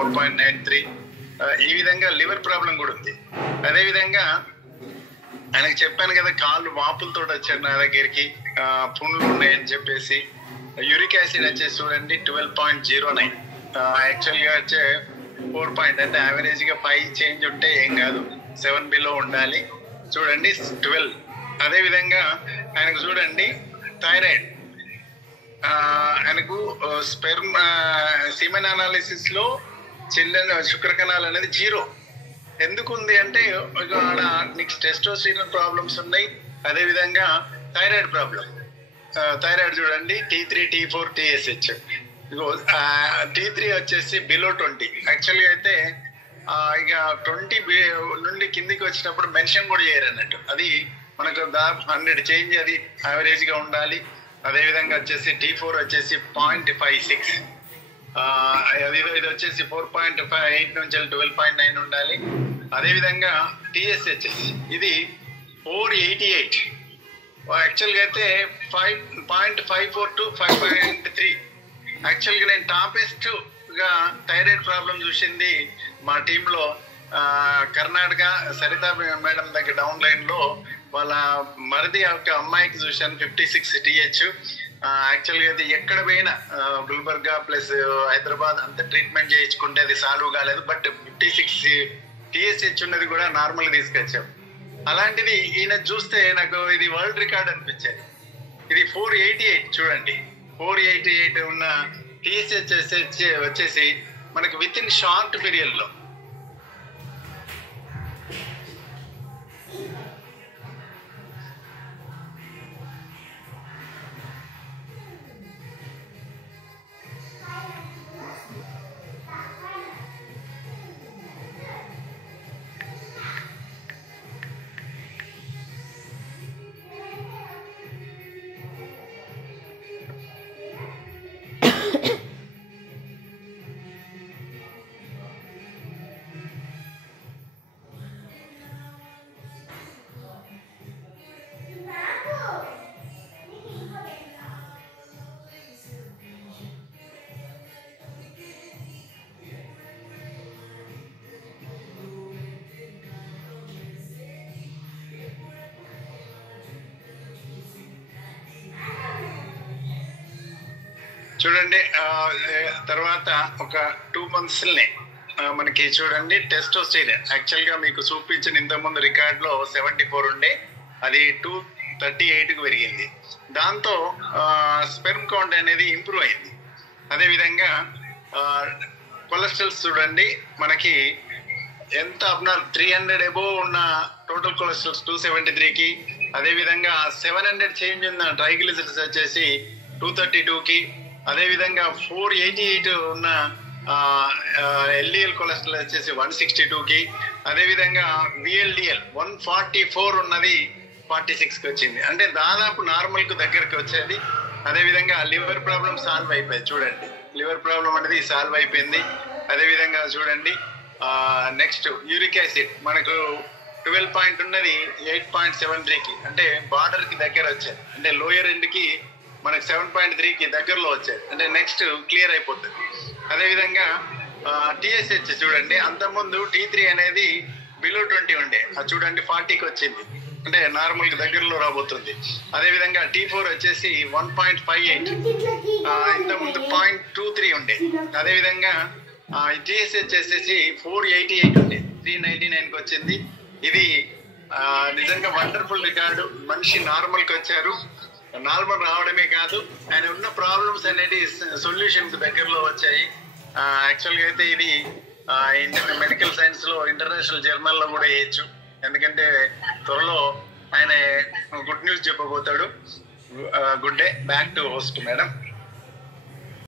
4.93. ఈ విధంగా liver problem కూడా ఉంది. అదేవిధంగా ఆయనకు చెప్పాను కదా, కాళ్ళు వాపులతో వచ్చారు నా దగ్గరికి, పుండ్లు ఉన్నాయని చెప్పేసి. యూరిక్ యాసిడ్ వచ్చేసి చూడండి 12.09. యాక్చువల్గా వచ్చే 4 అంటే యావరేజ్గా 5 చేంజ్ ఉంటే ఏం కాదు, 7 బిలో ఉండాలి. చూడండి 12. అదేవిధంగా ఆయనకు చూడండి థైరాయిడ్, ఆయనకు స్పెర్మ్ సీమెన్ అనాలిసిస్ లో శుక్రకణాలు అనేది 0. ఎందుకు ఉంది అంటే ఆడ నీకు టెస్టోస్టెరాన్ ప్రాబ్లమ్స్ ఉన్నాయి, అదేవిధంగా థైరాయిడ్ ప్రాబ్లం. థైరాయిడ్ చూడండి T3, T4, TSH. T3 వచ్చేసి బిలో 20. యాక్చువల్గా అయితే ఇక 20 నుండి కిందికి వచ్చినప్పుడు మెన్షన్ కూడా చేయరు అన్నట్టు. అది మనకు దాదాపు 100 చేంజ్ అది యావరేజ్ గా ఉండాలి. అదేవిధంగా వచ్చేసి T4 వచ్చేసి 0.56. ఇది వచ్చేసి 4.58 నుంచి 12.9 ఉండాలి. అదేవిధంగా TSH ఇది 488. యాక్చువల్గా అయితే 5.54 to 5.3. యాక్చువల్గా నేను టాపెస్ట్ గా థైరాయిడ్ ప్రాబ్లం చూసింది మా టీంలో కర్ణాటక సరిత మేడం దగ్గర డౌన్ లైన్ లో వాళ్ళ మరిది యొక్క అమ్మాయికి చూశాను 56 TH. యాక్చువల్గా అయితే ఎక్కడ పోయినా గుల్బర్గా ప్లస్ హైదరాబాద్ అంత ట్రీట్మెంట్ చేయించుకుంటే అది సాల్వ్ కాలేదు. బట్ 56 TSH ఉన్నది కూడా నార్మల్ తీసుకొచ్చాం. అలాంటిది ఈయన చూస్తే నాకు ఇది వరల్డ్ రికార్డ్ అనిపించేది. ఇది 488 చూడండి, 488 ఉన్న TSH వచ్చేసి మనకి విత్ ఇన్ షార్ట్ పీరియడ్ లో. చూడండి తర్వాత ఒక 2 months మనకి చూడండి టెస్టోస్టెరాన్ యాక్చువల్ గా మీకు చూపించిన ఇంతకుముందు రికార్డ్ లో 74 ఉండే, అది 238కు పెరిగింది. దాంతో స్పెర్మ్ కౌంట్ అనేది ఇంప్రూవ్ అయింది. అదేవిధంగా కొలెస్ట్రాల్స్ చూడండి మనకి ఎంత 300 అబోవ్ ఉన్న టోటల్ కొలెస్ట్రాల్స్ 273కి, అదేవిధంగా 700 చేంజ్ ఉన్న ట్రైగ్లిసరైడ్స్ వచ్చేసి 232కి, అదేవిధంగా 488 ఉన్న LDL కొలెస్ట్రాల్ వచ్చేసి 162కి, అదేవిధంగా VLDL 144 ఉన్నది 46కి వచ్చింది. అంటే దాదాపు నార్మల్ కు దగ్గరకు వచ్చేది. అదేవిధంగా లివర్ ప్రాబ్లం సాల్వ్ అయిపోయింది. చూడండి లివర్ ప్రాబ్లం అనేది సాల్వ్ అయిపోయింది. అదేవిధంగా చూడండి నెక్స్ట్ యూరిక్ యాసిడ్ మనకు 12 ఉన్నది 8.73కి, అంటే బార్డర్ కి దగ్గర వచ్చేది. అంటే లోయర్ ఎండ్ కి మనకు 7.3కి దగ్గరలో వచ్చేది. అంటే నెక్స్ట్ క్లియర్ అయిపోతుంది. అదేవిధంగా TSH చూడండి, అంతకుముందు T3 అనేది బిలో 20 ఉండే, అది చూడండి 40కి వచ్చింది. అంటే నార్మల్ కి దగ్గరలో రాబోతుంది. అదేవిధంగా T4 వచ్చేసి 1.58, ఇంతకుముందు 0.23 ఉండే. అదేవిధంగా TSH వచ్చేసి 488 ఉండే, 399కి వచ్చింది. ఇది నిజంగా వండర్ఫుల్ రికార్డు. మనిషి నార్మల్ కి వచ్చారు. నార్మల్ రావడమే కాదు, ఆయన ఉన్న ప్రాబ్లమ్స్ అనేది సొల్యూషన్ కు దగ్గరలో వచ్చాయి. యాక్చువల్గా అయితే ఇది మెడికల్ సైన్స్ లో ఇంటర్నేషనల్ జర్నల్ లో కూడా వేయచ్చు. ఎందుకంటే త్వరలో ఆయన గుడ్ న్యూస్ చెప్పబోతాడు. Good day, back to host madam.